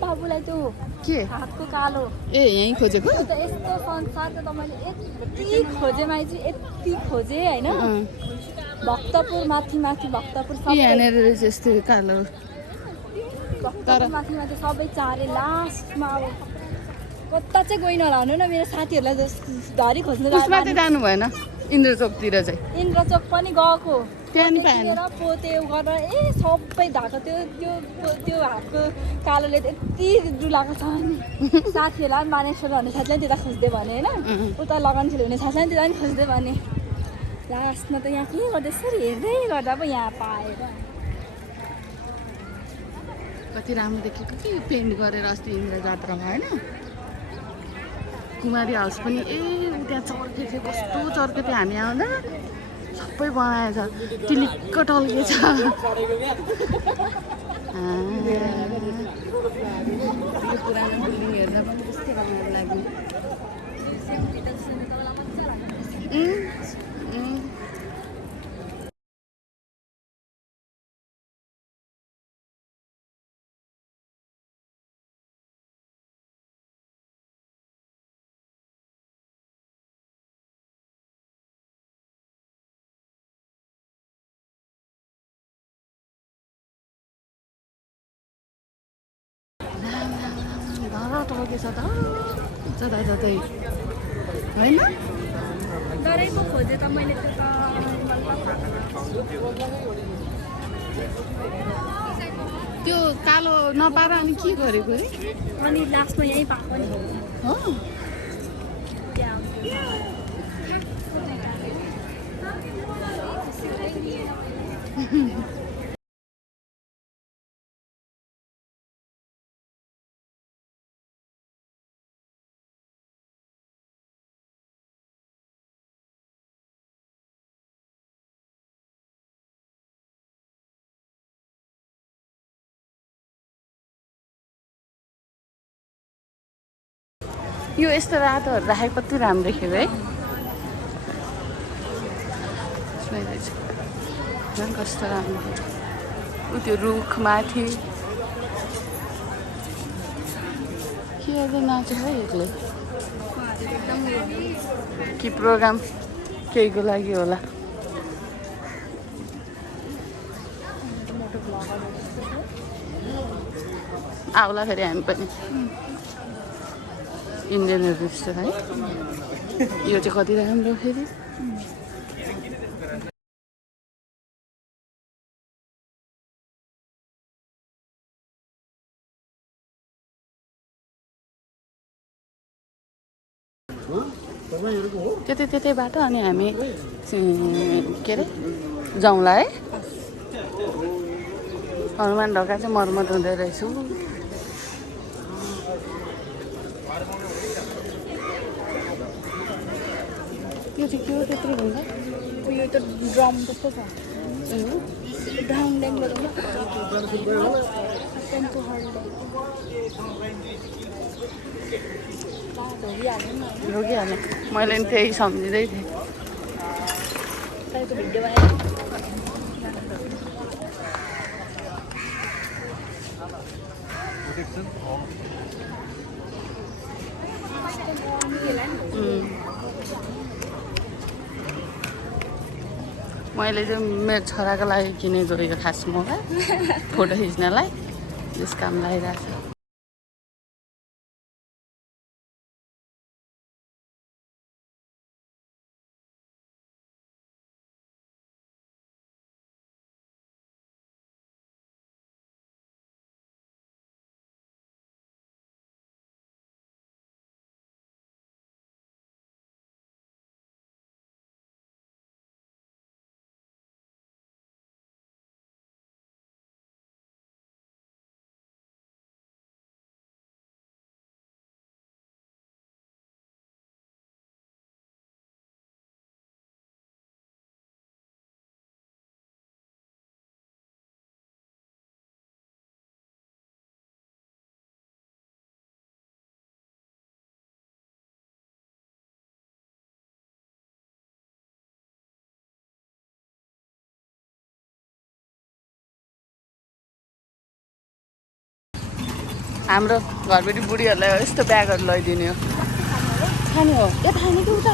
बाबुलाई त्यो के हातको कालो ए यही खोजेको त यस्तो संसार त मैले यति खोजे माइजी यति खोजे हैन भक्तपुर माथि माथि भक्तपुर सबै यहाँनिर रहेछ यस्तो कालो भक्तपुर माथि माथि सबै चारे लास्टमा अब कता चाहिँ गइन होला हुनु न मेरो साथीहरूलाई धरी खोज्नु उसमा चाहिँ जानु भएन इन्द्रचोकतिर चाहिँ इन्द्रचोक पनि गएको त्यहाँ नि पाएन पोते गरेर सबै धाएको त्यो त्यो त्यो हातको कालोले त यति डुलाएको छ नि साथीहरूलाई पनि मानेश्वर भन्ने साथीलाई त्यता खोज्दै भने होइन उता लगनशील हुने साथीलाई त्यता पनि खोज्दै भने लास्टमा त यहाँ के गर्दा यसरी हेर्दै गर्दा पो यहाँ पाएर कति राम्रो देखेको कि पेन्ट गरेर अस्ति इन्द्र जात्रामा होइन कुमारी हाउस पनि त्यहाँ चर्के थियो कस्तो चर्के थियो हामी आउँदा सबै बनाएछ टिलिक्क टल्केछ पुरानो बिल्डिङ हेर्दा पनि त्यस्तै राम्रो लाग्यो टल्केछ त जता जतै होइन गरेको खोजे त मैले त्यो कालो नपाएर अनि के गरेको अरे अनि लास्टमा यहीँ पाएको नि हो यो यस्तो रातोहरू राखेको कति राम्रो देखेको है कस्तो राम्रो ऊ त्यो रुखमाथि के गर्दै नाच्यो है एक्लै कि प्रोग्राम केहीको लागि होला आउला फेरि हामी पनि इन्डियनहरू जस्तो है यो चाहिँ कति राम्रो फेरि त्यतै बाटो अनि हामी के अरे जाउँला है हनुमान ढोका चाहिँ मर्मत हुँदै रहेछु यो चाहिँ के हो त्यत्रो हुन्छ यो त ड्रम जस्तो छ ड्रम ड्याङ रोकिहाल्ने मैले नि त्यही सम्झिँदै थिएँ भिडियो बनाएर मैले चाहिँ मेरो छोराको लागि किनेको यो खास मोबाइल फोटो खिच्नलाई यस काम लागिरहेको छ। हाम्रो घरबेटी बुढीहरूलाई यस्तो ब्यागहरू लैदिने हो। खाने हो ए खाने कि उता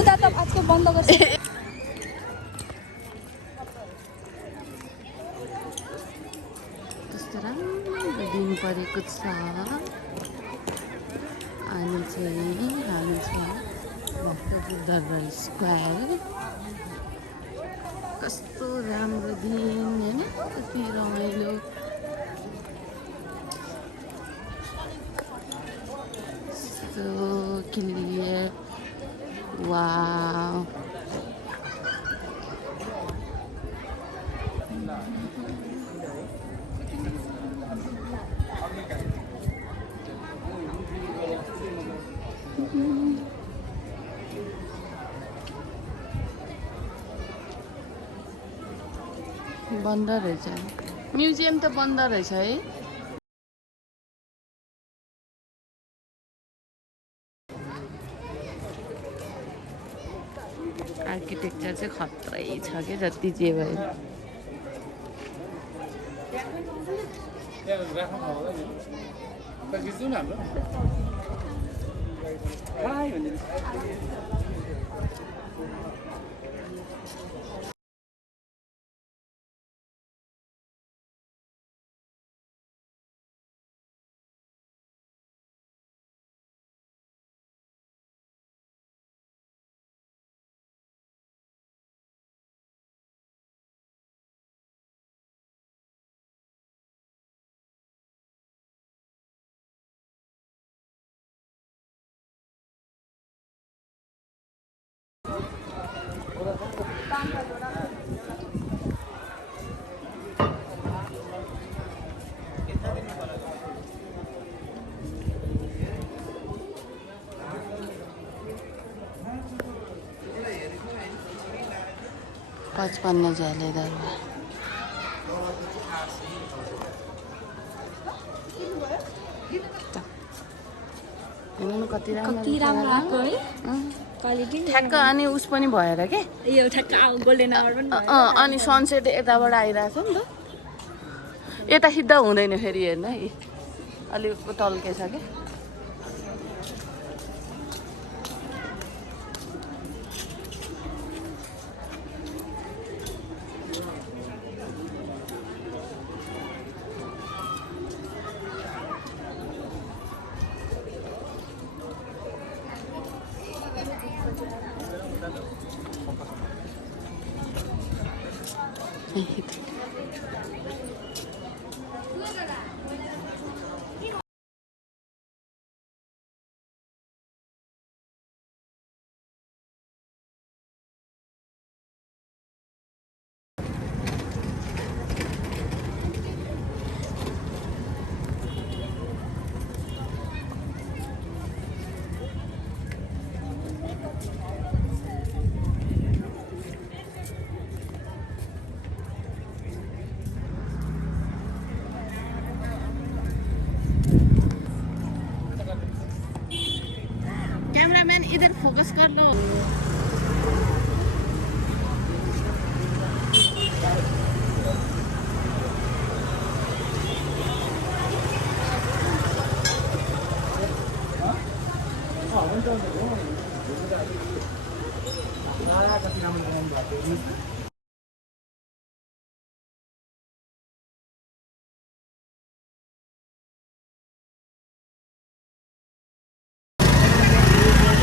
उता त आजकल बन्द गर्छ। कस्तो राम्रो दिन परेको छ। अनि चाहिँ हामी चाहिँ बुद्धर स्क्वायर कस्तो राम्रो दिन होइन, कति रमाइलो। So clear. Wow. बन्द रहेछ, म्युजियम त बन्द रहेछ है। आर्किटेक्चर चाहिँ खत्रै छ कि जति जे भयो। पचपन्न झ्याले दरबार कति राम्रो आएको है क्वालिटी ठ्याक्क। अनि उस पनि भएर के यो ठ्याक्क गोल्डन आवर पनि अनि सनसेट यताबाट आइरहेको छ नि त। यता सिधा हुँदैन फेरि हेर्न है, अलिक टल्केछ कि। कैमरामैन इधर फोकस कर लो।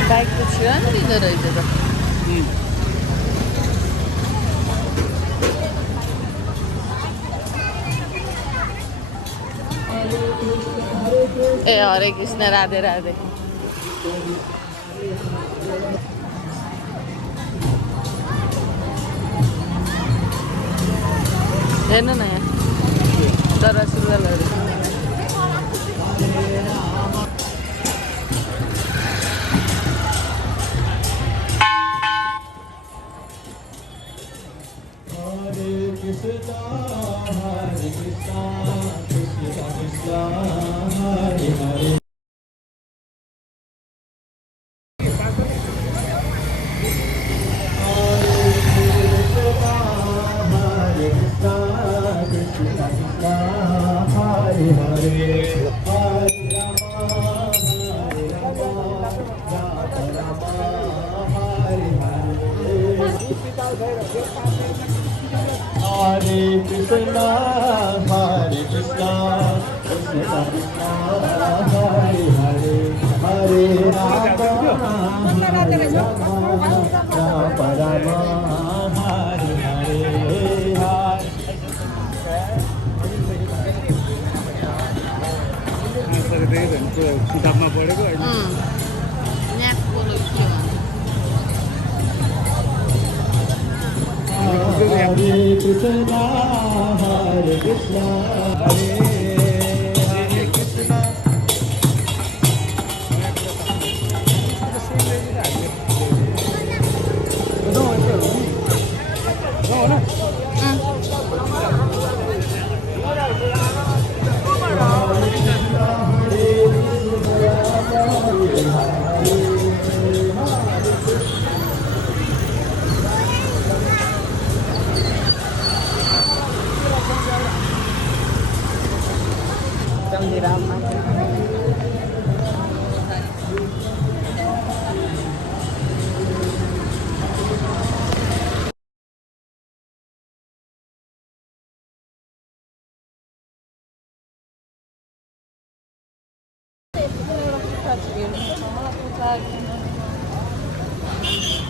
बाइकको छेउ नि दिँदो रहेछ त ए हरे कृष्ण राधे राधे हेर्नु न यहाँ दरा सुरुवालहरू Hare Krishna, Hare Krishna, Krishna Krishna, Hare Hare, Hare Rama, Hare Rama, Rama Rama, Hare Hare, Hare. किताबमा पढेको Hare Krishna, Hare Krishna, Hare Krishna. Thank you.